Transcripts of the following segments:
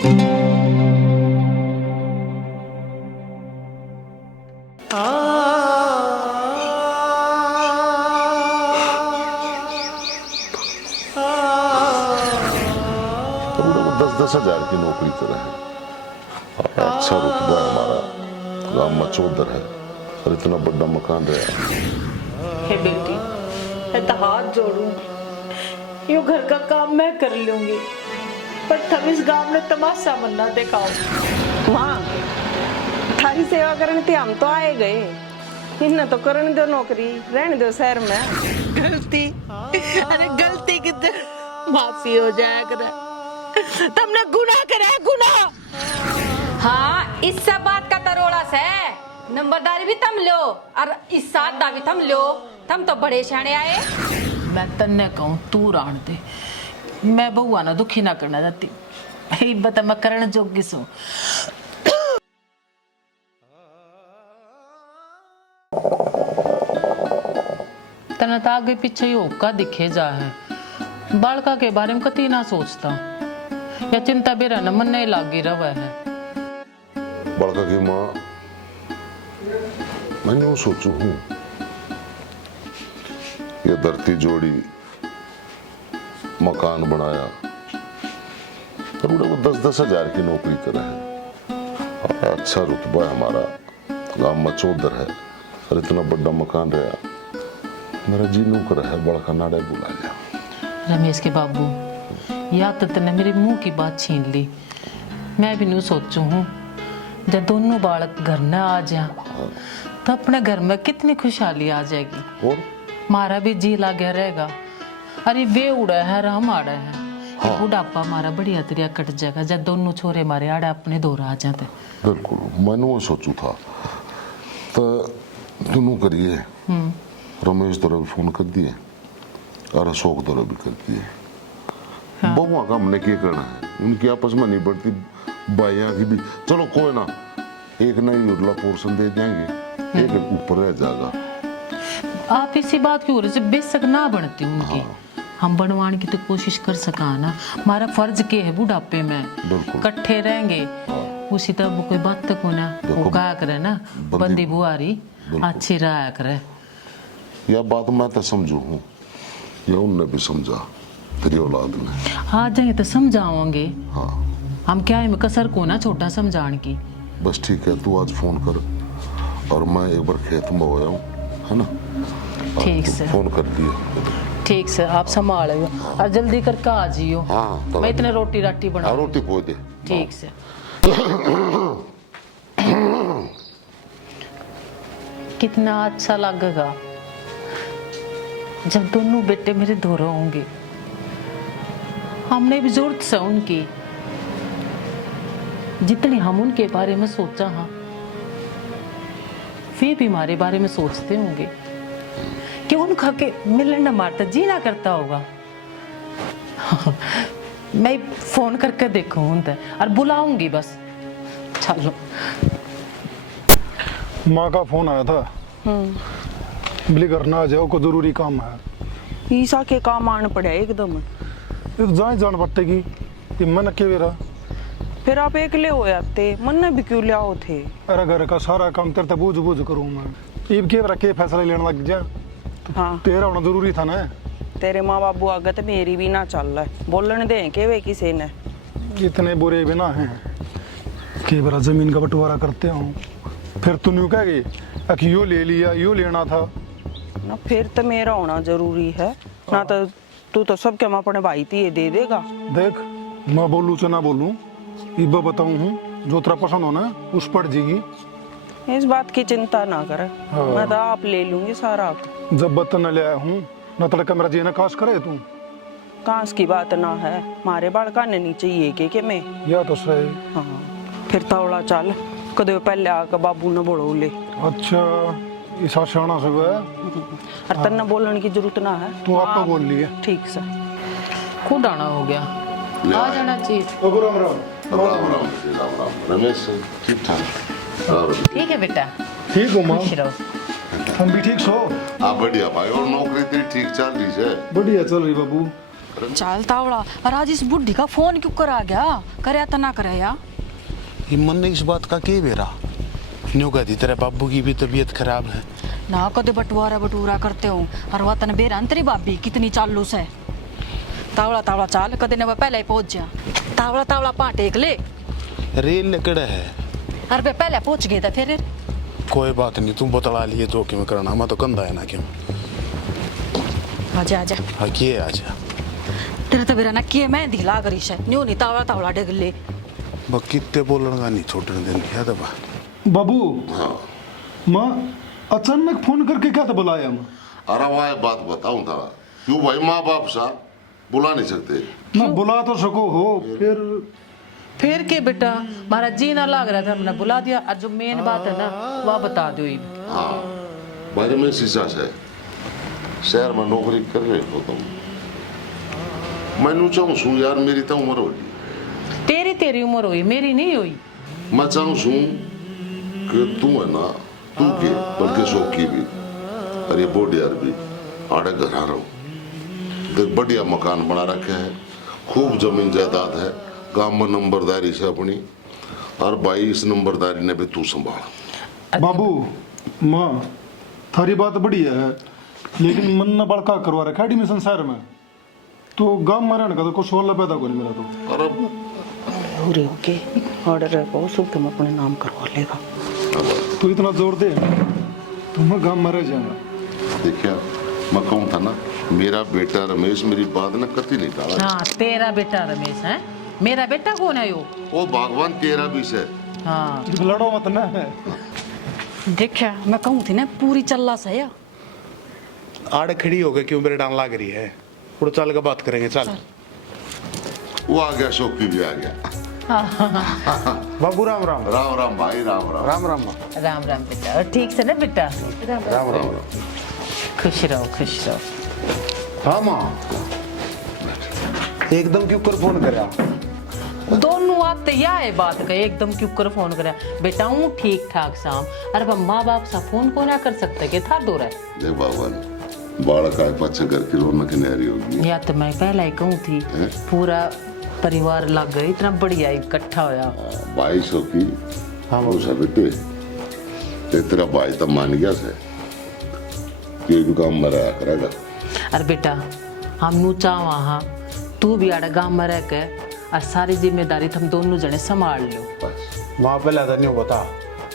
दस 10,000 की नौकरी तो रहे, अच्छा रुतबा है हमारा, गांव में चौधर है और इतना बड़ा मकान रहा। हे बेटी, मैं तो हाथ जोड़ूं, यूं घर का काम मैं कर लूंगी, पर तुम इस गांव में तमाशा मन्ना दिखाओ। माँ, थारी सेवा करने थे हम तो आए गए, इन्हें तो करने दो नौकरी, रहने दो शहर में। गलती, अरे गलती किधर, माफी हो जाया करे। तुमने गुनाह करा है, गुनाह। हाँ, इस सब बात का तरोड़ा से नंबरदारी भी तुम लो और इस सादा भी तुम लो। तुम तो बड़े शाने आए। मैं तन्ने कहूँ तू राण दे, मैं बहुआ ना दुखी ना करना चाहती, यही बता मैं करण जोगी सो। तना तो आगे पीछे ही होका दिखे जा है, बालका के बारे में कती ना सोचता, या चिंता बेरा न मन नहीं लागी रवा है। बड़का की माँ, मैं यूं सोचू हूँ, ये धरती जोड़ी, मकान बनाया, और वो 10,000 की नौकरी करे है, अच्छा रुतबा है हमारा, गांव में चौधर है और इतना बड़ा मकान रहा, मेरा जी नू कर है, बड़का नाड़े बुला गया। रमेश के बाबू, या तो तने मेरे मुंह की बात छीन ली। मैं भी नू सोचू हूँ, जब दोनों बालक घर न आ जा, तो अपने घर में कितनी खुशहाली आ जाएगी, और मारा भी जी लागे रहेगा। अरे वे उड़ा है, हम आड़े हैं, हाँ। बुढ़ापा मारा बढ़िया तरिया कट जाएगा, जब दोनों छोरे मारे आड़े अपने दौर आ जाते। बिल्कुल, मैंने सोचू था, तो दोनों करिए, रमेश दौरा भी फोन कर दिए और अशोक दौरा भी कर दिए। हाँ। बहुआ का हमने क्या करना है, उनकी आपस में नहीं बढ़ती, बाइया की भी चलो कोई ना, एक नहीं उरला पोर्शन दे देंगे, एक ऊपर रह जाएगा। आप इसी बात की वजह से बेशक ना बनती उनकी। हाँ। हम बनवाने की तो कोशिश कर सका ना, हमारा फर्ज के है बुढ़ापे में इकट्ठे रहेंगे। हाँ। उसी तरह वो कोई बात तक होना, वो कहा करे ना, बंदी बुआरी अच्छी रहा करे। यह बात मैं तो समझू हूँ, या उनने भी समझा, तेरी औलाद ने। हाँ जाएंगे तो समझाओगे। हाँ, हम क्या है कसर को ना छोटा समझाने की। बस ठीक है, तू आज फोन कर और मैं एक बार खेत में होया हूँ, है ना? ठीक से फोन कर दिया। ठीक से, आप संभालो और जल्दी करके आ जियो। हाँ, मैं इतने रोटी राटी बना, रोटी पोई दे। ठीक से। कितना अच्छा लगेगा जब दोनों बेटे मेरे धोरे होंगे। हमने भी जरूरत से उनकी, जितनी हम उनके बारे में सोचा, हाँ वे भी हमारे बारे में सोचते होंगे कि उनका के मिलन न मारता जीना करता होगा। मैं फोन करके देखूंगा और बुलाऊंगी बस। चलो, माँ का फोन आया था, बोले करना आ जाओ, को जरूरी काम है। ईसा के काम आने पड़े एकदम, जान पड़ते की कि मन के वेरा। फिर आप अकेले हो जाते, मन ने भी क्यों लिया थे? अरे घर का सारा काम तेरे बूझ बूझ करूँ मैं, इब के वेरा के फैसला लेने लग जा। हाँ, तेरा होना जरूरी था ना। तेरे माँ बाबू आगे तो मेरी भी ना चल रहा है, बोलने दे के वे किसी ने। इतने बुरे भी ना हैं कि बड़ा जमीन का बंटवारा करते हो, फिर तू न्यू कह गई कि यो ले लिया, यो लेना था ना, फिर तो मेरा होना जरूरी है ना, तो तू तो सबके हम अपने भाई थी दे देगा। देख, मैं बोलूँ चाहे ना बोलूँ, इब्बा बताऊँ हूँ, जो तेरा पसंद होना उस पर जीगी। इस बात की चिंता ना कर। हाँ। मैं तो आप ले लूंगी सारा। जब बतन ले आया हूँ न तड़का मेरा जीना काश करे तू। काश की बात ना है, मारे बालका ने नहीं चाहिए के मैं। या तो सही। हाँ, फिर तौला चल, कदे पहले आकर बाबू ने बोलो ले। अच्छा, ऐसा शाना सब है। और तन्ने बोलने की जरूरत ना है, तू आप तो बोल लिए। ठीक से। खुद आना हो गया, आ जाना चाहिए। राम राम। रमेश ठीक ठाक? ठीक है बेटा, ठीक हो माँ? खुश रहो। हम भी ठीक सो। हाँ बढ़िया भाई, और नौकरी तेरी ठीक चल रही है? बढ़िया चल रही बाबू। चल तावड़ा, और आज इस बुढ़ी का फोन क्यों करा गया? करे तो ना करे या? ये मन ने इस बात का के बेरा न्यू कहती तेरे बाबू की भी तबीयत खराब है ना कदे बटूरा करते हो और वतन बेरा अंतरी भाभी कितनी चालू से तावड़ा तावड़ा चाल कदे ने वो पहले ही पहुंच जा तावड़ा तावड़ा पाटे एक ले रेल लकड़ा है और वे पहले पहुंच गए थे फिर कोई बात नहीं तुम बतला लिए जोखिम करना मैं तो कंधा है ना क्यों आजा आजा हाँ किए आजा तेरे तो बेरा ना किए मैं ढीला करी से न्यू नहीं तावड़ा तावड़ा डेग ले बस कितने बोलने का नहीं छोड़ने देने दिया दबा बाबू माँ अचानक फोन करके क्या तो बुलाया माँ? अरे वाह बात बताऊं था क्यों भाई माँ बाप सा बुला नहीं सकते ना बुला तो सको हो फिर के बेटा हमारा जी ना लग रहा था हमने बुला दिया और जो मेन बात है ना वह बता दो। हाँ भाई में शीशा से शहर में नौकरी कर रहे हो तुम मैं चाहूँ सू यार मेरी तो उम्र होगी तेरी उम्र हुई मेरी नहीं हुई। मैं चाहूँ सू कि तू है ना तू के बल्कि शौकी भी अरे बोडियार भी आड़े घर आ रहा हूँ देख बढ़िया मकान बना रखे है खूब जमीन जायदाद है गांव में नंबरदारी से अपनी और भाई इस नंबरदारी ने भी तू संभाल। बाबू माँ थारी बात बढ़िया है लेकिन मन न बड़का करवा रखा एडमिशन शहर में तो गांव में रहने का तो कुछ और पैदा कर मेरा तो और पूरे होके ऑर्डर को सब तुम अपने नाम करवा लेगा तू इतना जोर दे तो मैं गांव में रह जाऊंगा। देखिए मैं कहूँ था ना मेरा बेटा रमेश मेरी बात ने कति नहीं टाला। हाँ तेरा बेटा रमेश है मेरा बेटा कौन है वो भगवान तेरा भी से हाँ लड़ो मत ना है देखा मैं कहूँ थी ना पूरी चल्ला से या आड़ खड़ी हो गई क्यों मेरे डांग लाग रही है उड़ चल के बात करेंगे चल वो आ गया शौकी भी आ गया बाबू राम राम राम राम भाई राम राम राम राम राम राम बेटा और ठीक से ना बेटा राम राम खुश रहो। हाँ माँ एकदम क्यों कर फोन करा दोनों आते या है बात का एकदम क्यों कर फोन करा बेटा हूँ ठीक ठाक शाम अरे माँ बाप सा फोन को ना कर सकते कि था दो रहा देख भगवान बालक आए पच्चे घर की रौनक नहरी होगी या तो मैं पहले ही कहूँ थी पूरा परिवार लग गई इतना बढ़िया इकट्ठा होया भाई शौकी हाँ वो सब बेटे तेरा भाई तब मान गया से कि काम में रहा करेगा। अरे बेटा हम नू चाहवा हाँ तू भी आड़ा गाँव में रह के और सारी जिम्मेदारी तुम दोनों जने संभाल लो। माँ पहले तो नहीं बता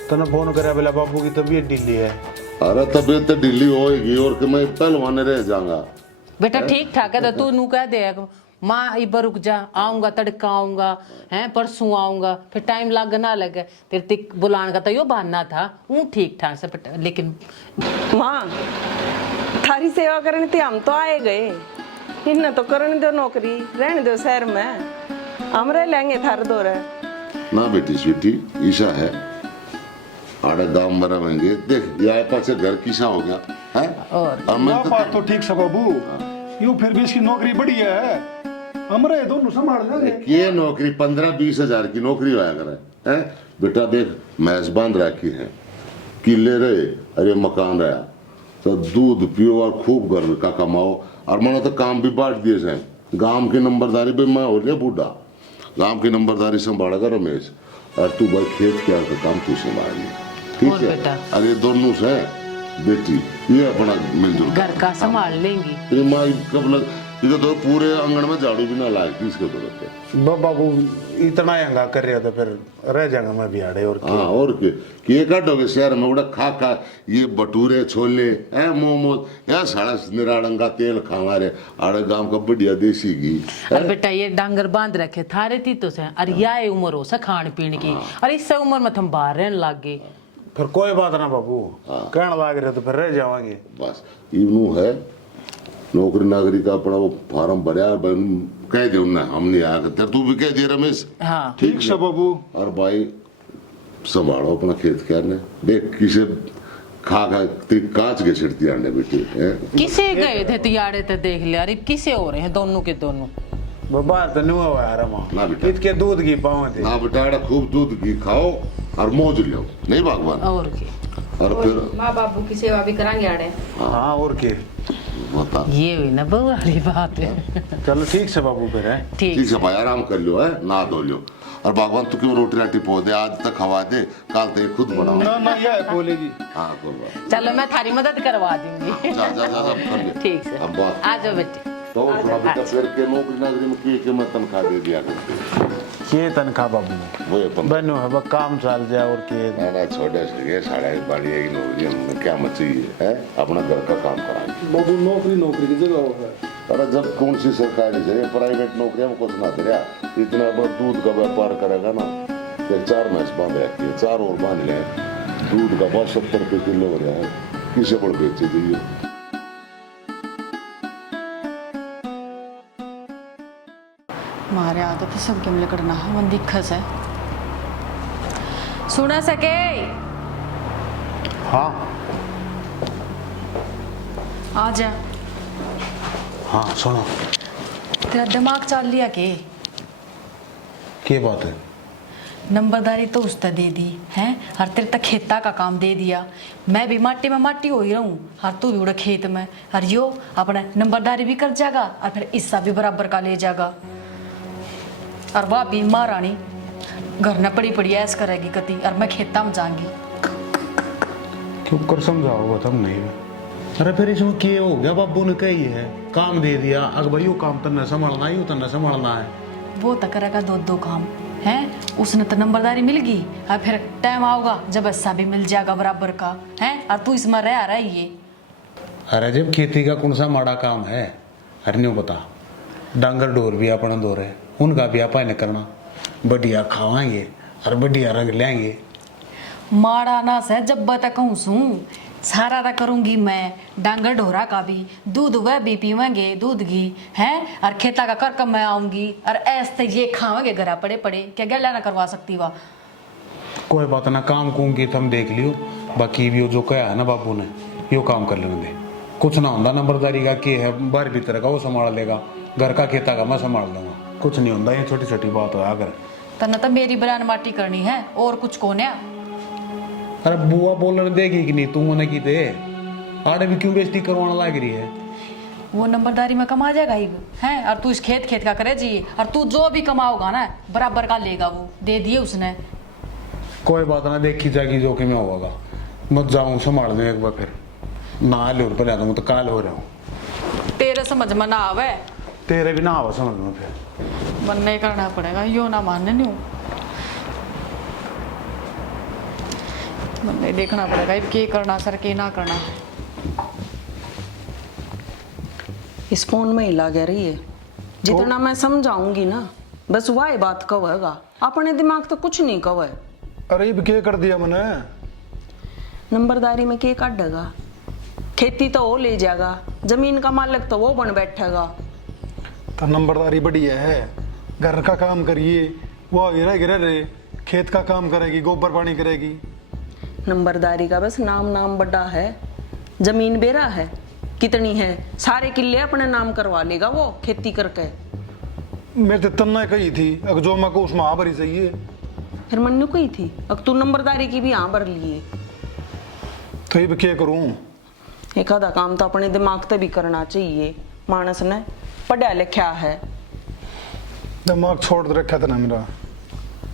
तने फोन करा बोला बाबू की तबीयत ढीली है अरे तबीयत तो ढीली होगी और कि मैं पहलवान रह जाऊंगा बेटा ठीक ठाक है तो तू नू कह दे माँ इबर रुक जा आऊंगा तड़का आऊंगा हैं परसों आऊंगा फिर टाइम लग ना लगे तेरे तिक बुलाने का तो यो बहाना था वो ठीक ठाक से बेटा लेकिन माँ थारी सेवा करने ते हम तो आए गए इन तो करने दो नौकरी रहने दो शहर में हम रह लेंगे थार दो रहे ना बेटी स्वीटी ईशा है आड़े गांव में रहेंगे देख ये पास घर किसा हो गया है और मैं बात तो ठीक से बाबू यूं फिर भी इसकी नौकरी बढ़िया है हमरे दोनों संभाल लेंगे ये नौकरी 15-20 हजार की नौकरी होया करे हैं बेटा देख मैस बांध रखी है किले रहे अरे मकान रहा तो दूध पियो और खूब घर का कमाओ और मैंने तो काम भी बांट दिए से गांव की नंबरदारी पे मैं हो गया बूढ़ा गांव की नंबरदारी संभालेगा रमेश और तू भाई खेत क्या का काम तू संभालेगी ठीक और है बेटा? अरे दोनों से बेटी ये अपना मिलजुल घर का संभाल लेंगी ये माँ कब लग इधर तो पूरे आंगन में झाड़ू भी ना लाए किसके जरूरत है बाबू इतना हंगा कर रहा था फिर रह जाऊंगा मैं भी आड़े और हाँ और के काटोगे शहर में उड़ा खा खा ये भटूरे छोले है मोमोज या साड़ा निराड़ंगा तेल खावा रे आड़े गांव का बढ़िया देसी घी अरे बेटा ये डांगर बांध रखे थारे थी तो से अरे या उम्र हो सा खान पीने की और इस उम्र में तुम बाहर रहने लग गए फिर कोई बात ना बाबू कहने लग रहे तो फिर रह जावांगे बस इनू है नौकरी नागरी का अपना वो फार्म भरया कह दे उन्हें हम नहीं आया करते तू भी कह दिया रमेश हाँ ठीक से बाबू और भाई संभालो अपना खेत क्या देख किसे खा खा कांच के छिड़ती आने बेटी किसे गए थे तियाड़े ते देख लिया अरे किसे हो रहे हैं दोनों के दोनों बाहर तो नहीं हुआ यार ना बेटा इसके दूध की पाँव थे ना बेटा खूब दूध घी खाओ और मौज लो नहीं भगवान और क्या और फिर माँ बाबू की सेवा भी करांगे आड़े हाँ और के बता। ये हुई ना बहू वाली बात है। चलो ठीक से बाबू फिर है। ठीक ठीक है भाई, आराम कर लो है, नहा धो लो। और भगवान तू क्यों रोटी राटी पो दे, आज तक खवा दे, कल तक खुद बनाओ। ना ना यह बोलेगी। हाँ कोई बात चलो मैं थारी मदद करवा दूंगी। जा जा जा कर ले। ठीक से अब बात आ जाओ बेटे। तो थोड़ा बेटा फिर के नौकरी नागरी में की के मैं तनख्वाह दे दिया करते। ये तनख्वाह बाबू वो ये अपन बनो है बस काम चल जाए और के ना ना छोटे से साढ़े बाड़ी की नौकरी हमने क्या मत चाहिए है, अपना घर का काम कराएंगे। बाबू नौकरी नौकरी की जगह है। अरे जब कौन सी सरकारी है, प्राइवेट नौकरी में कुछ ना दे रहा, इतना बड़ा दूध का व्यापार करेगा ना, तो 4 भैंस बांध रखी है, 4 और बांध ले, दूध का भाव 70 रुपये किलो हो रहा है, किसे बड़ बेचे दिए। मारे आदत सब के मिल करना है मन दिक्कत है सुना सके। हाँ आ जा। हाँ सुनो। तेरा दिमाग चल लिया क्या बात है? नंबरदारी तो उसने दे दी है, हर तेरे तक खेता का काम दे दिया। मैं भी माटी में माटी हो ही रहूं, हर तू भी उड़ा खेत में, और यो अपने नंबरदारी भी कर जाएगा और फिर हिस्सा भी बराबर का ले जाएगा। और वह भी महारानी घर न पड़ी पड़ी ऐस करेगी कति, और मैं खेता में जाऊंगी। क्यों कर समझाओ तुम नहीं? अरे फिर इसमें क्या हो गया? बाबू ने कही है काम दे दिया, अगर भाई वो काम तन्ने संभालना है, तन्ने संभालना है। वो तो करेगा 2-2 काम है, उसने तो नंबरदारी मिल गई, और फिर टाइम आओगा जब हिस्सा भी मिल जाएगा बराबर का है, और तू इसमें रह रही है। अरे जब खेती का कौन सा माड़ा काम है? अरे नहीं बता, डांगर डोर भी अपना दो रहे, उनका भी अपन करना, बढ़िया खावाएंगे और बढ़िया रंग लेंगे। माड़ा ना से जब तक कहूँ सू सारा रा करूंगी मैं, डांगर ढोरा का भी दूध वह भी पीवेंगे, दूध घी है, और खेता का कर मैं आऊंगी, और ऐसे ये खावेंगे घरा पड़े पड़े, क्या गला ना करवा सकती वाह। कोई बात ना, काम कूम की तुम देख लियो, बाकी भी जो कहा है ना बाबू ने, यो काम कर लेने दे। कुछ ना होता नंबरदारी का के है, बाहर भीतर का वो संभाल लेगा, घर का खेता का मैं संभाल लूंगा, कुछ नहीं होता। ये छोटी छोटी बात है। अगर तना तो मेरी बरान माटी करनी है और कुछ कौन है। अरे बुआ बोलने देगी कि नहीं, तू मने की दे आड़े भी क्यों बेइज्जती करवाना लग रही है? वो नंबरदारी में कमा जाएगा ही है, और तू इस खेत खेत का करे जी, और तू जो भी कमाओगा ना बराबर का लेगा, वो दे दिए उसने। कोई बात ना, देखी जाएगी जो कि मैं होगा, मत जाऊं संभाल दे एक बार, फिर ना ले पर आता हूँ तो काल हो रहा हूँ। तेरे समझ में ना आवे, तेरे भी ना आवा समझ में, फिर मन नहीं करना पड़ेगा, यो ना मानने नहीं हूँ, मन नहीं देखना पड़ेगा के करना सर के ना करना। इस फोन में ही लगे रही है, जितना मैं समझाऊंगी ना बस वही बात कहेगा, अपने दिमाग तो कुछ नहीं कहे। अरे ये क्या कर दिया मैंने? नंबरदारी में के काटेगा, खेती तो वो ले जाएगा, जमीन का मालिक तो वो बन बैठेगा। तो नंबरदारी बढ़िया है, घर का काम करिए, वो गिरा गिरा रहे, खेत का काम करेगी, गोबर पानी करेगी। नंबरदारी का बस नाम नाम बड़ा है, जमीन बेरा है, कितनी है, सारे किले अपने नाम करवा लेगा वो खेती करके। मेरे तो तन्ना कही थी, अगर जो मैं को उसमें हाँ भरी चाहिए। फिर मन्नू कही थी, अब तू नंबरदारी की भी हाँ भर लिए। तो ये क्या करूं? एक आधा काम तो अपने दिमाग से भी करना चाहिए, मानस ने पढ़ा लिखा है। दिमाग छोड़ रखा था ना मेरा।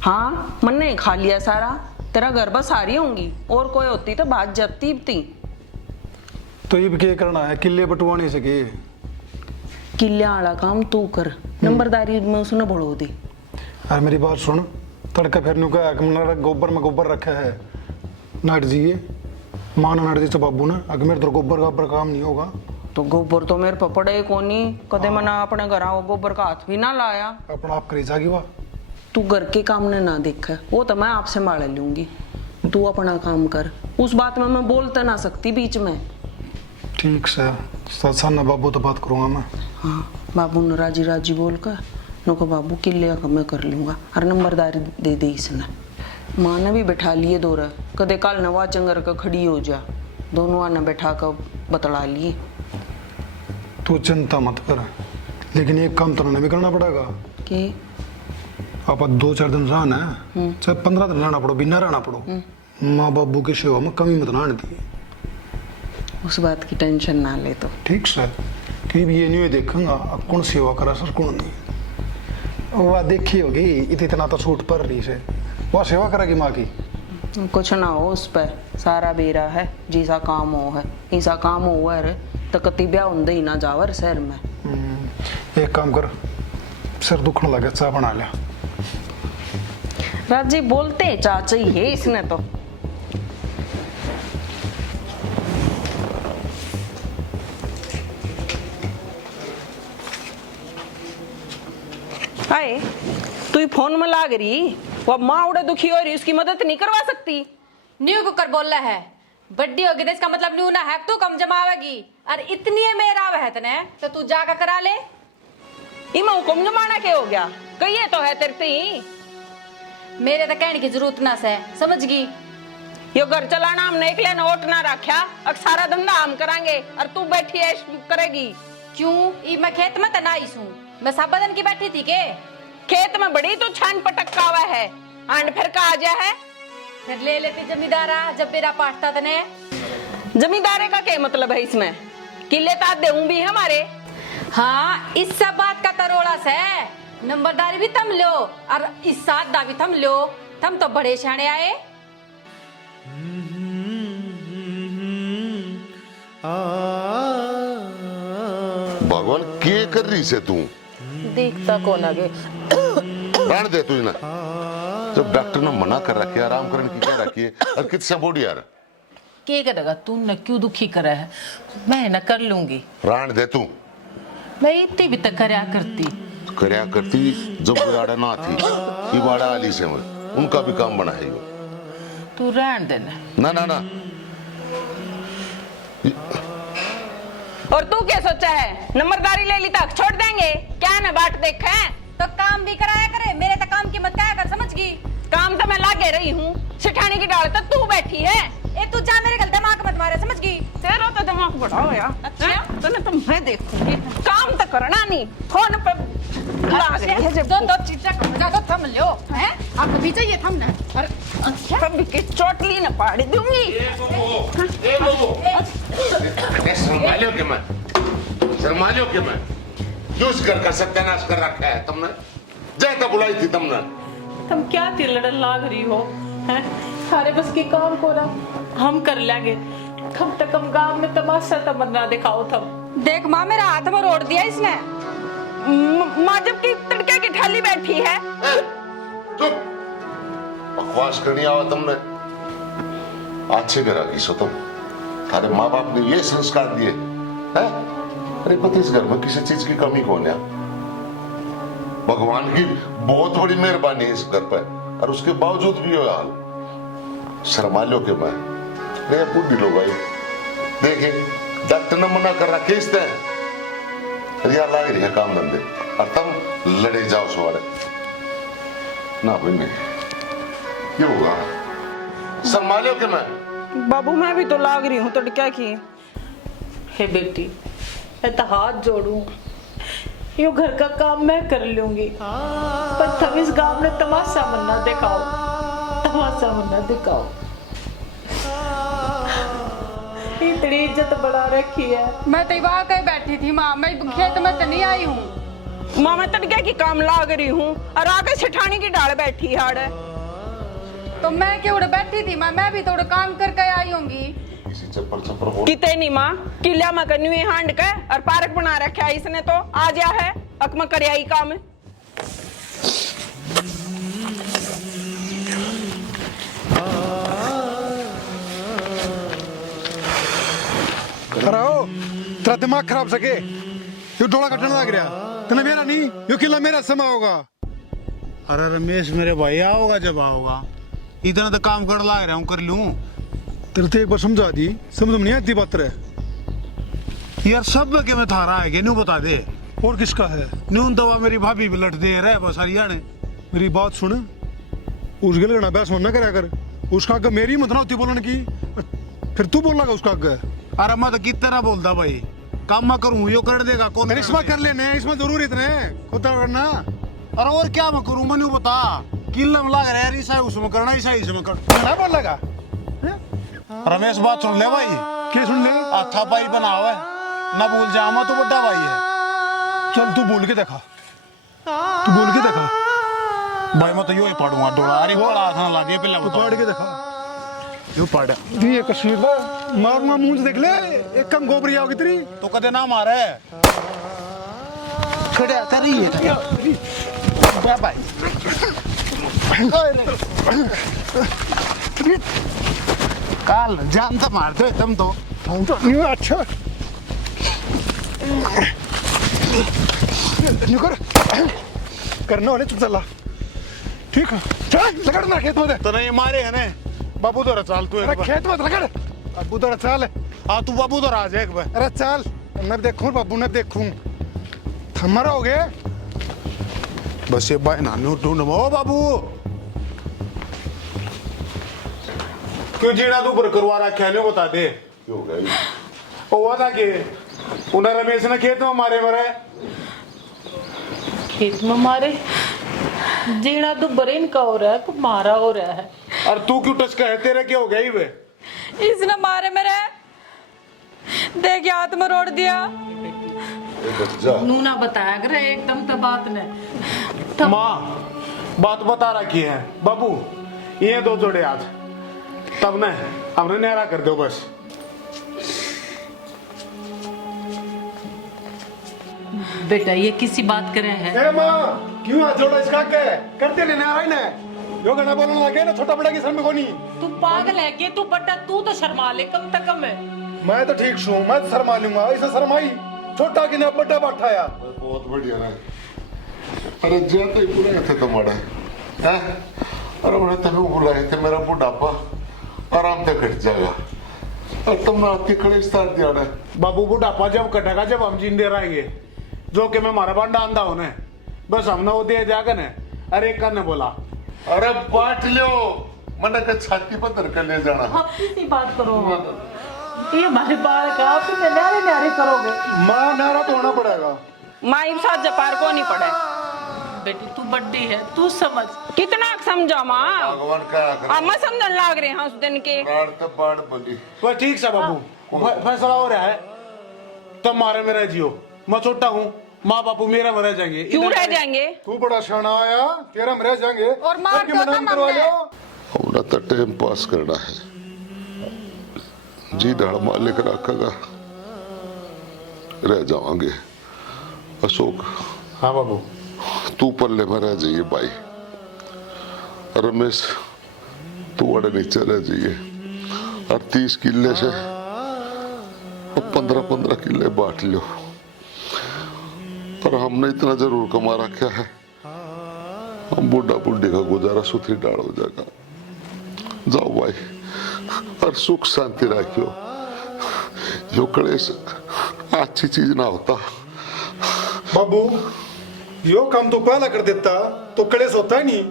हाँ मन ने खा लिया सारा, तेरा घर बस आ रही होंगी, और कोई होती तो भाग जाती थी। तो ये क्या करना है? किले बटवाने से के किले वाला काम तू कर, नंबरदारी में उसने बढ़ो दी। अरे मेरी बात सुन, तड़का फिर नु का गोबर में गोबर रखा है, नट जी मानो नट जी तो बाबू ने, अगर मेरे तो गोबर का काम नहीं होगा तो गोबर तो मेरे पपड़े को नहीं, कदे मना अपने घर गोबर का हाथ भी ना लाया। अपना आप करी जागी वाह। तू घर के काम ने ना देखा, वो तो मैं आपसे संभाल लूंगी, तू अपना काम कर, उस बात में मैं बोलते ना सकती बीच में। ठीक से साना बाबू तो बात करूंगा मैं। हाँ बाबू ने राजी राजी बोल कर नको, बाबू किले का मैं कर लूंगा, और नंबरदारी दे दे इसने। माँ ने भी बैठा लिए दो रह, कदे काल नवा चंगर का खड़ी हो जा, दोनों आने बैठा कर बतला लिए। तू चिंता मत कर, लेकिन एक काम तो भी करना पड़ेगा कि आप 2-4 दिन रहना है, चाहे 15 दिन रहना पड़ो, बिना रहना पड़ो, माँ बाबू की सेवा में कमी मत ना आने दी। उस बात की टेंशन ना ले तो। ठीक सर। कि ये नहीं देखूंगा अब कौन सेवा करा सर कौन नहीं। वह देखी होगी इतना तो छूट पर रही से, वह सेवा करेगी माँ की। कुछ ना हो उस पर, सारा बेरा है जिसा काम हो है, ऐसा काम हुआ है तो कति ब्याह होंदे ही ना जावर शहर में। एक काम कर, सर दुखने लगे चाय बना लिया। राजी बोलते हैं चाचा ही है इसने तो। हाय तू फोन में लाग रही, वो माँ उड़े दुखी हो रही, उसकी मदद नहीं करवा सकती? न्यू कुकर बोल रहा है, बड्डी होगी तो इसका मतलब न्यू ना है तू कम जमावेगी, और इतनी है मेरा वह तने तो तू जाकर करा ले। इमा हुक्म जमाना क्या हो गया, कहिए तो है तेरे ही। मेरे तो कहने की जरूरत ना से, समझ गई? यो घर चलाना हमने एक लेन ओट ना रखा, अब सारा धंधा हम करांगे और तू बैठी ऐश करेगी। क्यों? मैं खेत में तो ना आई हूँ, मैं सब दिन की बैठी थी के। खेत में बड़ी तो छान पटका हुआ है, आंड फिर का आ जा है। फिर ले लेते जमींदारा जब मेरा पाटता तने। जमींदारे का क्या मतलब है इसमें? किले ता देऊं भी हमारे। हाँ इस सब बात का तरोड़ा से नंबरदारी भी थम लो और इस साथ दा भी थम लो, थम तो बड़े शाने आए। भगवान के कर रही से तू? देखता कौन आगे प्राण दे तू ना, जब डॉक्टर ने मना कर रखी है, आराम करने की कह रखी है, और कितना बोली यार के करेगा? तू न क्यों दुखी करा है, मैं न कर लूंगी। प्राण दे तू। मैं इतनी भी तक करया करती जब गुराड़ा ना थी ये बाड़ा आली से मैं उनका भी काम बना है यो। तू रहन देना। ना ना ना, और तू क्या सोचा है, नंबरदारी ले ली तक छोड़ देंगे क्या? ना बाट देख है तो काम भी कराया करे, मेरे तो काम की मत क्या कर, समझ गई? काम तो मैं लागे रही हूँ, सिठानी की डाल तक तू बैठी है। ए तू जा, मेरे गलते माँ मत मारे, समझ गई? तेरा तो दिमाग बड़ा हो यार। अच्छा तूने तो मैं देखूंगी, काम तो करना नहीं, फोन पे लाग रही है। जब दो चीज़ें कम तो थम लो, हैं? आपको भी चाहिए थम ना? अरे कभी की चोटली न पाड़ी दूंगी। शर्मालियो के मैं, शर्मालियो के मैं क्यों इस घर का सत्यानाश कर रखा है तुमने? जैसा बुलाई थी तुमने। तुम क्या तिलड़न लाग रही हो, हैं? सारे बस के काम को ना हम कर लेंगे, कम से कम गांव में तमाशा तमन्ना दिखाओ तुम। देख माँ, मेरा हाथ में रोड़ दिया इसने। माँ जब की तड़के की थाली बैठी है। चुप, बकवास करनी आवा तुमने। अच्छे घरा की सो तुम, थारे माँ बाप ने ये संस्कार दिए हैं? अरे पता इस घर में किसी चीज की कमी कौन है? भगवान की बहुत बड़ी मेहरबानी है इस घर पर, और उसके बावजूद भी हो हाल। शर्मा लो के मैं बुढ़ी लो भाई, देखे डॉक्टर ने मना कर रहा केस दे रिया लाग रही है काम धंधे, और तुम लड़े जाओ सवारे ना भाई। नहीं ये होगा, शर्मा लो के मैं। बाबू मैं भी तो लाग रही हूँ तड़का की। हे बेटी, मैं तो हाथ जोड़ू, यो घर का काम मैं कर लूंगी, पर तुम इस गांव में तमाशा मन्ना दिखाओ, तमाशा मन्ना दिखाओ। इतनी इज्जत बढ़ा रखी है। मैं तो वहाँ कहीं बैठी थी माँ, मैं खेत में तो नहीं आई हूँ। माँ मैं तड़के की काम लाग रही हूँ और आगे सिठानी की डाल बैठी हाड़। तो मैं क्यों बैठी थी माँ, मैं भी थोड़ा काम करके आई होंगी। किते नहीं माँ, किला में कन्वी हांड के और पार्क बना रखा है इसने, तो आ जा है अकमा करियाई काम। अरे ओ, तेरा दिमाग खराब सके, यो डोला कटने लग रहा, तेने मेरा नहीं, यो किला मेरा समा होगा। अरे रमेश मेरे भाई आओगा जब आओगा, इतना तो काम कर ला रहा हूँ, कर लूँ। तेरे तो एक बार समझा दी, समझ में नहीं आती बात रे। यार सब के में थारा है कि न्यू बता दे। और किसका है? न्यून दवा मेरी भाभी भी लट दे रहा है बस हरियाणा। मेरी बात सुन, उस गले ना बहस मत ना करा कर, उसका आगे मेरी मत ना होती बोलने की, फिर तू बोल लगा उसका आगे। अरे मैं तो कितना बोलता भाई, काम मैं करूँ यो कर देगा कौन? मेरे इसमें कर लेने, इसमें जरूरी इतने खुद करना। अरे और क्या मैं करूँ, मैं बता किला में लग रहा है, ईसा उसमें करना, ईसा इसमें करना बोल लगा। रमेश बात सुन ले भाई। क्या सुन ले? अच्छा भाई बना हुआ है, ना भूल जा मैं, तू बड़ा भाई है। चल तू बोल के देखा, तू बोल के देखा। भाई मैं तो यो ही पढ़ूंगा डोला, अरे बड़ा आसान ला दिया पहले तू बता। पढ़ के देखा। यो पढ़ ये कश्मीर का मारूंगा मुंह से, देख ले एक कम गोबरी आओगी तेरी। तो कदे ना मारे खड़ा तेरी है भाई। काल जान तो मारते हो तुम तो। नहीं अच्छा यूं कर, करना वाले चुप चला, ठीक है? चल लगड़ना खेत में दे। तो नहीं मारे है ने बाबू तो चाल तू एक अरे बार। खेत में लगड़, बाबू तो चल। हाँ तू बाबू तो राज एक बार। अरे चल, मैं देखूं बाबू ने देखूं, हमारा हो गया। बस ये भाई नानू ढूंढ ओ बाबू क्यों जीना तू पर करवा रखा है बता दे। क्यों गई? ओ हुआ था कि उन्हें रमेश ने खेत में मारे मरे। खेत में मारे जीना तो बरेन का हो रहा है कि मारा हो रहा है। और तू क्यों टचका है, तेरे क्या हो गई वे? इसने मारे मेरे, देख हाथ में रोड़ दिया। नूना बताया कर एकदम तो बात ने माँ बात बता रखी है बाबू, ये दो जोड़े हाथ तब ने हमने नहरा कर दो बस। बेटा ये किसी बात करे है। ए माँ क्यों हाथ जोड़ा इसका के करते लेने आ रही ने, यो गाना बोलने लगे ना, छोटा बड़ा की सर में कोनी। तू पागल है कि तू बड़ा, तू तो शर्मा ले कम से कम है। मैं तो ठीक छू, मैं तो शर्मा लूंगा, इसे शर्माई छोटा की ना बड़ा बैठाया। बहुत बढ़िया ना। अरे जाते ही बुलाए थे तुम्हारे हैं? अरे मैंने तभी बुलाए थे, मेरा बुढ़ापा आराम से कट जाएगा और तुमने आती खड़े स्टार्ट दिया ना। बाबू बुढ़ापा जब कटेगा जब हम जिंदे रहेंगे, जो कि मैं मारा बांडा आंदा होने बस हमने वो दे जाकर ने। अरे एक ने बोला अरे बांट लो, मैंने कहा छाती पर धर कर ले जाना। आप किसी बात करो, ये हमारे बाल का आप तो न्यारे न्यारे करोगे। माँ नारा तो होना पड़ेगा। माई साथ जपार को नहीं पड़े। बेटी तू बड्डी है, तू समझ। कितना समझा माँ, भगवान का अम्मा समझन लाग रहे हैं उस दिन के। तो बाढ़ बोली बस ठीक से बाबू फैसला हो रहा है, तब मारे में रह जियो। मैं छोटा हूँ, माँ बापू मेरा में रह जाएंगे। क्यों रह जाएंगे? तू बड़ा शाना आया, तेरा में रह जाएंगे और मार सबकी दो मनान ना करवा हमने। लो। हमने तो टाइम पास करना है, जी डाल मालिक रखेगा, रह जाओगे। अशोक हाँ बाबू तू पल्ले में रह जाइए भाई, रमेश तू अड़े नीचे रह जाइए, और 30 किले से 15-15 किले बांट लो। पर हमने इतना जरूर कमा रखा है, हम बुढ़ा बुढ़ी का गुजारा सुथरी डाल हो जाएगा। जाओ भाई और सुख शांति रखियो, यो कलेश अच्छी चीज ना होता। बाबू यो काम तो पहला कर देता तो कलेश होता ही नहीं,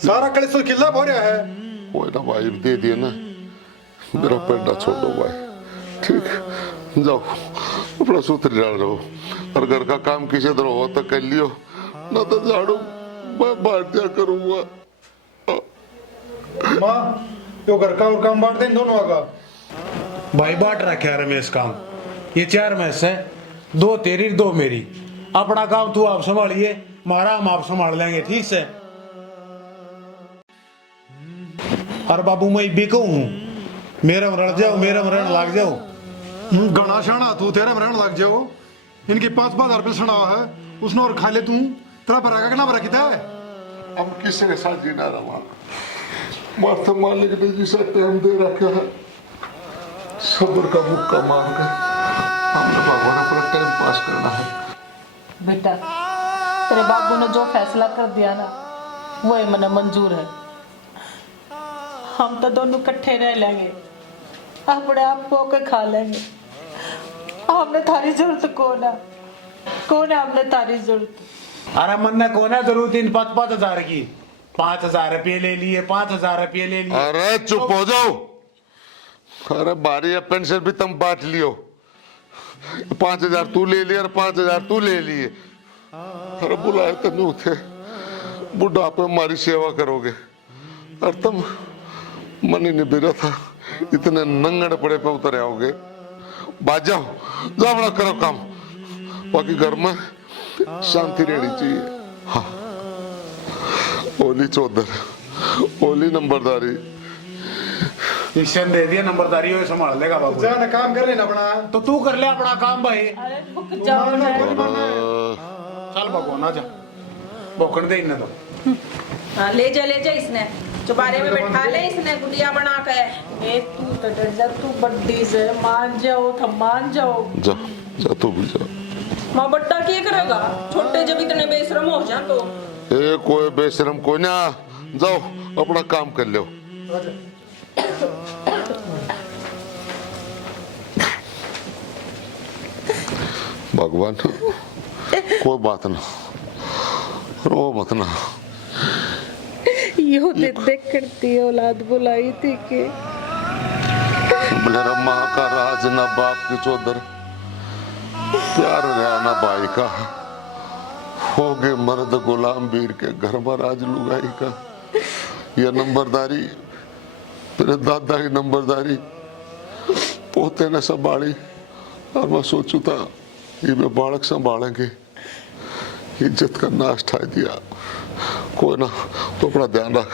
सारा कलेश तो किला भर रहा है। वो ना भाई दे दिए ना, मेरा पेड़ा छोड़ दो भाई, ठीक? जाओ अपना सूत्र डाल रहो, और घर का काम किसी तरह हो तो कर लियो, ना तो झाड़ू मैं बांट दिया करूंगा। माँ यो घर का और काम बांट दें दोनों आगा। भाई बांट रखे है रमेश काम, ये 4 मैस है, 2 तेरी 2 मेरी। अपना काम तू आप संभालिए, मारा हम आप संभाल लेंगे, ठीक से? और बाबू मैं भी कहूँ मेरा में रड़ जाओ, मेरा में रड़ लग जाओ। गणा शाना तू, तेरा में रहने लग जाओ। इनकी 5-5 हजार रुपये सड़ा है, उसने और खा ले तू, तेरा भरा का ना भरा किता है। हम किसी के साथ जीना रहा, माथे मालिक ने जिसे टाइम दे रखा है, सब्र का मुक्का मार कर हमने भगवान अपना टाइम पास करना है। बेटा तेरे बाबू ने जो फैसला कर दिया ना वही मने मंजूर है। हम तो दोनों इकट्ठे रह लेंगे, अपने आप को के खा लेंगे। हमने थारी जरूरत कौन है हमने थारी जरूरत। अरे मन ने कौन है जरूरत इन 5-5 हजार की? 5,000 रुपये ले लिए, 5,000 रुपये ले लिए। अरे चुप हो जाओ, अरे बारी या पेंशन भी तुम बांट लियो, 5,000 तू ले लिया और 5,000 तू ले लिए। अरे बुलाए तो नहीं थे, बुढ़ापे में हमारी सेवा करोगे, और तुम मन ही नहीं बिरा था, इतने नंगड़ पड़े पे उतर आओगे। बाज जाओ, जाओ अपना करो काम। बाकी घर में शांति रहनी चाहिए। हाँ, ओली चौधर, ओली नंबरदारी। इससे दे दिया नंबरदारी, वो संभाल लेगा बाबू। जाना काम कर लेना अपना। तो तू कर ले अपना काम भाई। चल भगवान आ जा, भोकन दे इन्हें तो। हाँ, ले जा इसने चुबारे में बैठा ले, इसने गुड़िया बना के। ए तू तो डर जा, तू बड्डी से मान जाओ, थम मान जाओ। जा जा तू भी जा। माँ बट्टा क्या करेगा, छोटे जब इतने बेशरम हो जा तो। ए कोई बेशरम कोई ना, जाओ अपना काम कर लो। भगवान कोई बात ना, रो मत ना। यो देख करती औलाद बुलाई थी के मेरा माँ का राज ना बाप की चौधर, प्यार रहा ना भाई का। हो गए मर्द गुलाम वीर के घर में राज लुगाई का। यह नंबरदारी मेरे दादा की नंबरदारी पोते ने संभाली, और मैं सोचू था ये मैं बालक संभालेंगे। इज्जत का नाश ठा दिया। कोई ना, तो अपना ध्यान रख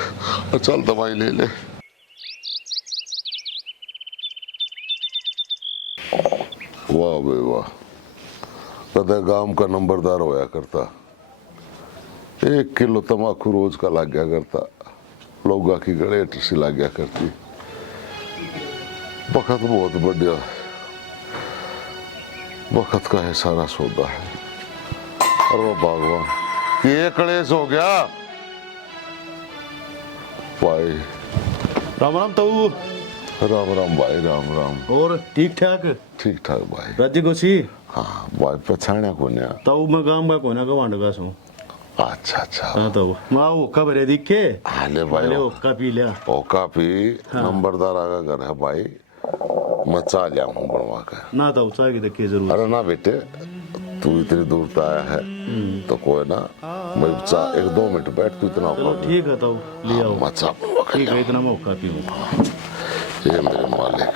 और चल दवाई ले ले। वाह बे वाह, कदे गांव का नंबरदार होया करता। 1 किलो तम्बाकू रोज का लग गया करता, लोगा की गड़ेट सी लग गया करती। वक्त बहुत बढ़िया, वक्त का है सारा सौदा है। और वो भगवान ये कलेश हो गया भाई। राम राम ताऊ। राम राम भाई, राम राम। और ठीक ठाक? ठीक ठाक भाई। राज्य गोसी? हाँ भाई, पछाण्या को ना ताऊ मैं गांव में कोना गवांड का सू। अच्छा अच्छा। हाँ ताऊ माँ ओका भरे दिखे। हाले भाई, ओका पी लिया। ओका पी। नंबरदार आगा घर है भाई, मैं चाह लिया हूँ बनवा कर। ना ताऊ चाय की तक की जरूरत। अरे ना बेटे, तू इतनी दूर से आया है तो कोई ना, मैं 1-2 मिनट बैठ, तू इतना चलो ठीक है ताऊ, ले आओ। मैं चाह बनवा कर ठीक है, लिया। इतना मैं ओका पीऊँ। ये मेरे मालिक।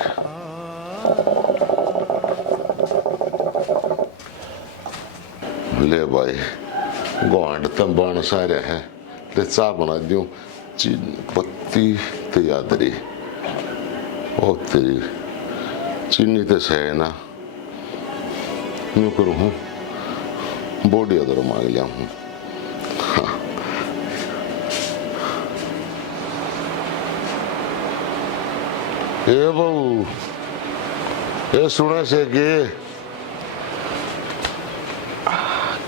ले भाई, गोंड तंबाण सारे हैं, ले चाह बना दियो। चीनी पत्ती तैयारी, ओ तेरी चीनी तो सही ना, यूं करूँ हूँ बॉडी अदर मांग लिया हूँ। ए बहू, ये सुने से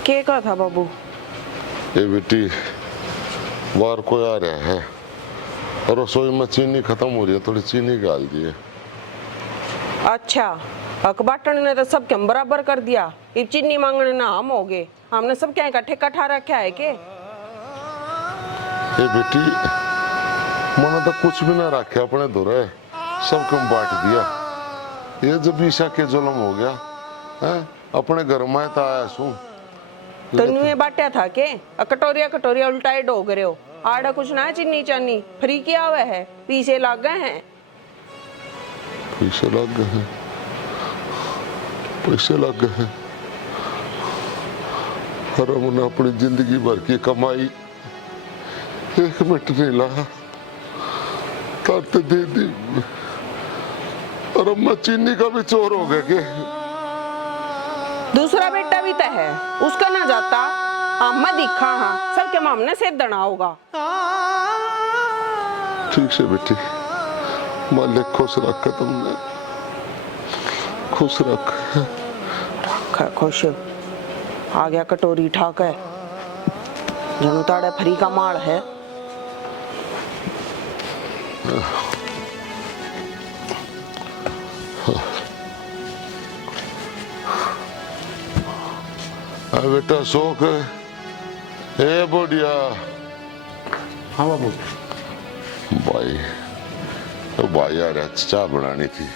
के का था बाबू? ये बेटी बाहर कोई आ रहा है और रसोई में चीनी खत्म हो रही है, थोड़ी चीनी डाल दिए। अच्छा, अकबाटन ने तो सब क्यों बराबर कर दिया। ये चीनी मांगने ना हम हो गए, हमने सब क्या इकट्ठे कठा रखा है के? ये बेटी मैंने तो कुछ भी ना रखे अपने धुरे, सब क्यों बांट दिया। ये जब ईशा के जुल्म हो गया है, अपने घर में तो आया सू। तो नुए बांटा था के? कटोरिया कटोरिया उल्टाए डोग रहे हो। आड़ा कुछ ना है, चीनी चानी फ्री किया हुआ है, पीछे लग गए हैं। पैसे लग गए हैं, पैसे लग गए हैं। और हमने अपनी जिंदगी भर की कमाई 1 मिनट नहीं ला, करते दे दी। और अब मैं चीनी का भी चोर हो गया के? दूसरा बेटा भी तो है, उसका ना जाता। मैं दिखा हाँ, सबके मामने से दना होगा। ठीक से बेटी, मालिक खुश रखा तुमने, खुश रख। खुश आ गया कटोरी उठा कर, जनू ताड़े फरी का माल है। बेटा शौक है बढ़िया। हाँ बाबू। भाई तो भाई यार चाय बनानी थी,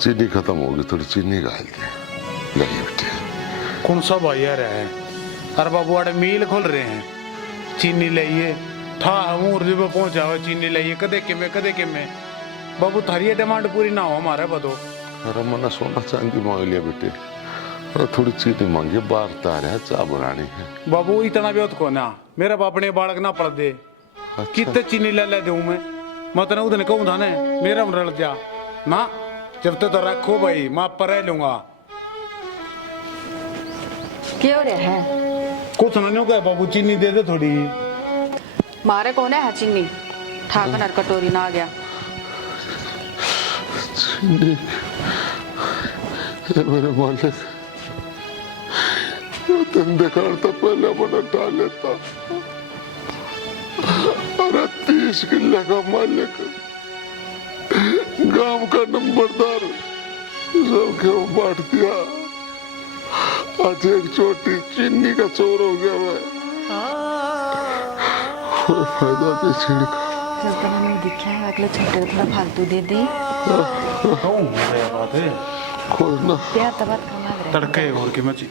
चीनी खत्म हो गई, थोड़ी चीनी डाल दी। लाइए बेटे। कौन सा भाई आ रहा है? अरे बाबू आड़े मील खोल रहे हैं, चीनी लाइए था मुर्दी पे पहुंचा हुआ, चीनी लाइए कदे के में बाबू थारी डिमांड पूरी ना हो हमारा बतो। अरे मैंने सोना चांदी मांग लिया बेटे, और थोड़ी चीनी मांगी, बाहर तार है, चाय बनानी है। बाबू इतना भी को ना मेरा बाप ने बालक ना पड़ दे, कितने चीनी ले दूं मैं तेने उधर कहूँ था ने मेरा रल जा ना, जब तक तो रखो भाई मैं पर रह लूंगा। क्या हो रहा है? कुछ ना न्यू कहे बाबू, चीनी दे दे थोड़ी। मारे कौन है चीनी? ठाकर कटोरी ना आ गया। चीनी ये मेरे मालिक, धंधे करता पहले बना डाल लेता। अरे 30 किले का मालिक, गांव का नंबरदार, सबके वो बांट दिया। आज एक छोटी चीनी का चोर हो गया मैं, कोई फायदा नहीं चीनी का। जब तक मैंने दिखा है अगले छोटे को थोड़ा फालतू दे दी। बात है कोई ना प्यार तो बात कम लग रहा तड़के और की मची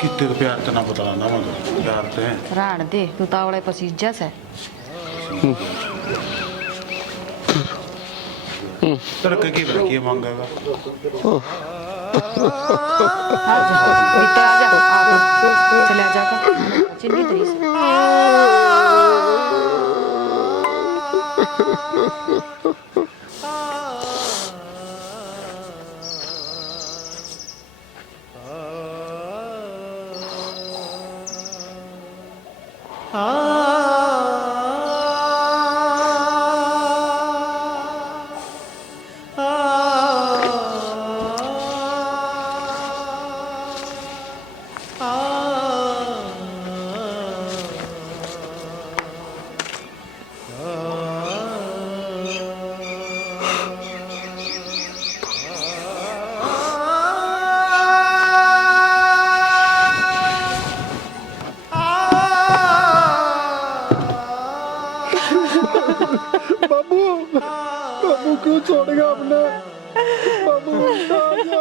कितने तो प्यार तना बताना मैं तो प्यार ते है। राण दे तू तावड़े पसीजा से। तड़के की बरकी मांगेगा। भीतर आ जा, चले आ जाकर चिन्नी तेरी से। बाबू बाबू क्यों छोड़ गया आपने? बाबू उल्टा आ जा।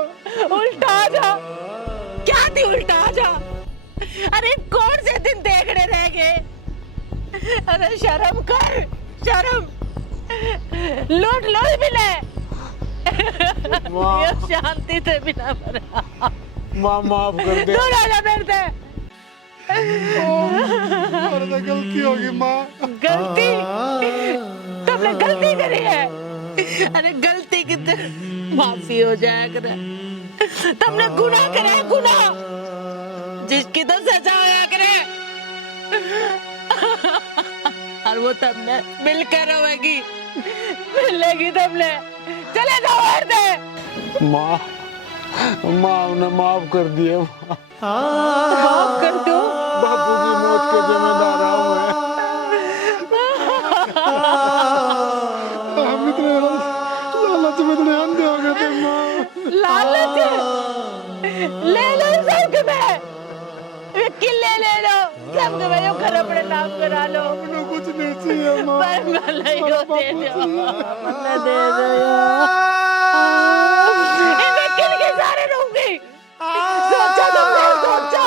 उल्टा आ जा? क्या थी उल्टा आ जा? अरे कौन से दिन देखने रह गए? अरे शर्म कर, शर्म। लूट मिले। ये शांति से बिना मरा। माँ माफ कर दे। दूर आ जा मेरे से। अरे तो गलती होगी माँ। गलती? तुमने गलती करी है? अरे गलती की तो माफी हो जाया करे। तुमने गुनाह करा है, गुनाह, जिसकी तो सजा होया करे। और वो तुमने मिलकर रोएगी, मिलेगी तुमने। चले जाओ और दे। माँ उन्हें माफ कर दिए। माफ कर दो। बापू की मौत के जिम्मेदार हूँ मैं। हम इतने लालच में इतने अंधे हो गए थे माँ। लालच ले लो सबके में, किले ले लो सबके में, यो घर अपने नाम करा लो। अपने कुछ नहीं चाहिए माँ। पर मला यो दे दो, मला दे दो। इन्हें किल के सारे रहूंगी। सोचा तुमने, सोचा।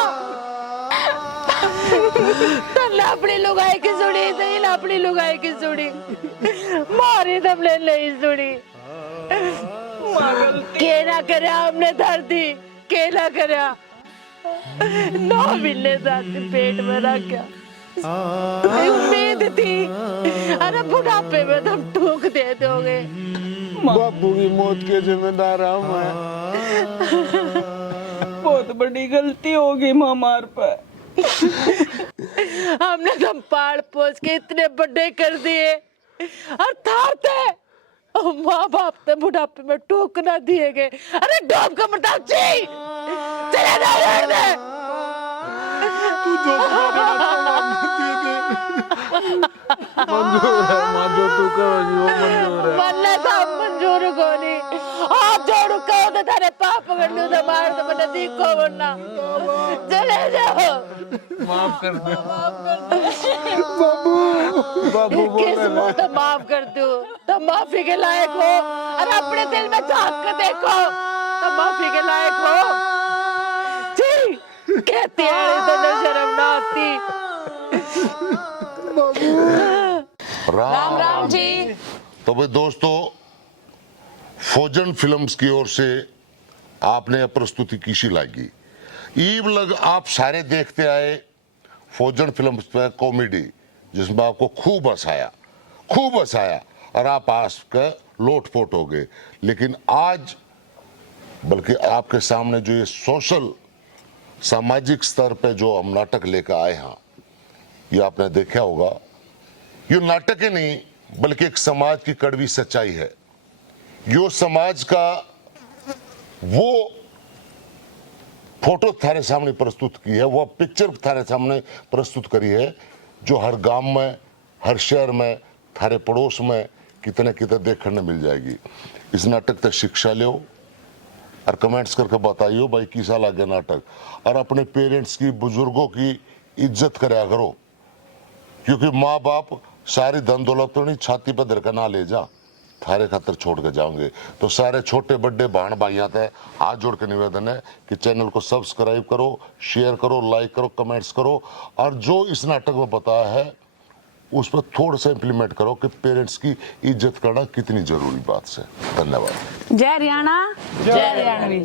तो लापड़ी लुगाई की सुड़ी, नहीं लापड़ी लुगाई की सुड़ी, मारी तुमने नहीं सुड़ी। के ना करे हमने धरती, के ना करे नौ मिलने जाती पेट में रखा। उम्मीद थी अरे बुढ़ापे में तुम ठोक दे दोगे। बापू की मौत के जिम्मेदार हूँ मैं। बहुत बड़ी गलती होगी माँ हमार पर। हमने तुम पाल पोस के इतने बड़े कर दिए और थारते माँ बाप ने बुढ़ापे में ठोक ना दिए गए। अरे डोब का मरताब ची चले जाओ यार दे। तू जो मंजूर है माँ, जो तू कहोगी वो मंजूर है। मन्ने तो मंजूर को नहीं। हाथ जोड़ कहो तो तेरे पाप पकड़ लूं तो मार तो मैंने देखो वरना। चले जाओ। माफ कर दे बाबू किस मुंह से माफ कर दूं? तुम माफी के लायक हो और अपने दिल में झांक कर देखो, तुम माफी के लायक हो। जी कहते हैं तो शर्म ना आती। राम राम जी। तो भाई दोस्तों, फौजन फिल्म्स की ओर से आपने यह प्रस्तुति किसी लागी ईब लग आप सारे देखते आए फौजन फिल्म्स पे कॉमेडी जिसमें आपको खूब हंसाया और आप आस के लोटपोट हो गए। लेकिन आज बल्कि आपके सामने जो ये सोशल सामाजिक स्तर पे जो हम नाटक लेकर आए हैं, ये आपने देखा होगा, ये नाटक ही नहीं बल्कि एक समाज की कड़वी सच्चाई है। यो समाज का वो फोटो थारे सामने प्रस्तुत की है, वो पिक्चर थारे सामने प्रस्तुत करी है जो हर गांव में, हर शहर में, थारे पड़ोस में कितने कितने देखने मिल जाएगी। इस नाटक तक शिक्षा लो और कमेंट्स करके बताइयो भाई किसा लगे नाटक, और अपने पेरेंट्स की, बुजुर्गों की इज्जत कराया करो, क्योंकि माँ बाप सारी धन दौलत तो नहीं छाती पर धर कर ना ले जा, थारे खातर छोड़ के जाओगे। तो सारे छोटे बड़े बहन भाइयों से हाथ जोड़ के निवेदन है कि चैनल को सब्सक्राइब करो, शेयर करो, लाइक करो, कमेंट्स करो, और जो इस नाटक में बताया है उस पर थोड़ा सा इम्प्लीमेंट करो कि पेरेंट्स की इज्जत करना कितनी जरूरी बात है। धन्यवाद। जय हरियाणा, जय हरियाणवी।